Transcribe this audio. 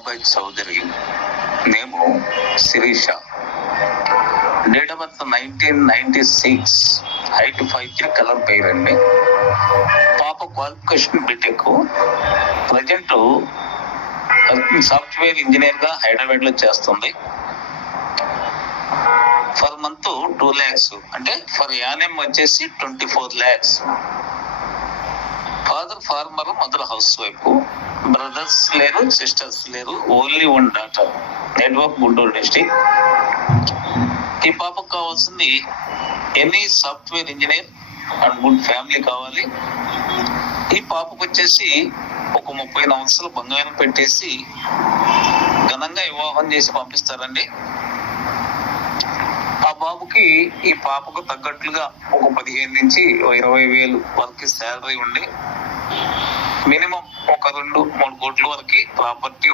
Ramabai Chowdary, name Sirisha, date of birth 1996, height 5'3", colour పేరండి. పాప qualification B.Tech, present software engineer గా హైదరాబాద్ లో చేస్తుంది. ఫర్ మంత్ 2 lakhs, అంటే ఫర్ యానం వచ్చేసి 24 lakhs. Father farmer, mother housewife. Brothers లేరు, సిస్టర్స్ లేరు, only 1 daughter. Network Guntur district. ఈ పాపకు కావాల్సింది any software engineer and good family కావాలి. ఈ పాపకు వచ్చేసి ఒక 30 సంవత్సరాలు బంగారం పెట్టేసి ఘనంగా వివాహం చేసి పంపిస్తారండి. ఆ బాబుకి ఈ పాపకు తగ్గట్లుగా ఒక 15 నుంచి 20,000 వరకు శాలరీ ఉండి, మినిమం ఒక 2-3 కోట్ల వరకు ప్రాపర్టీ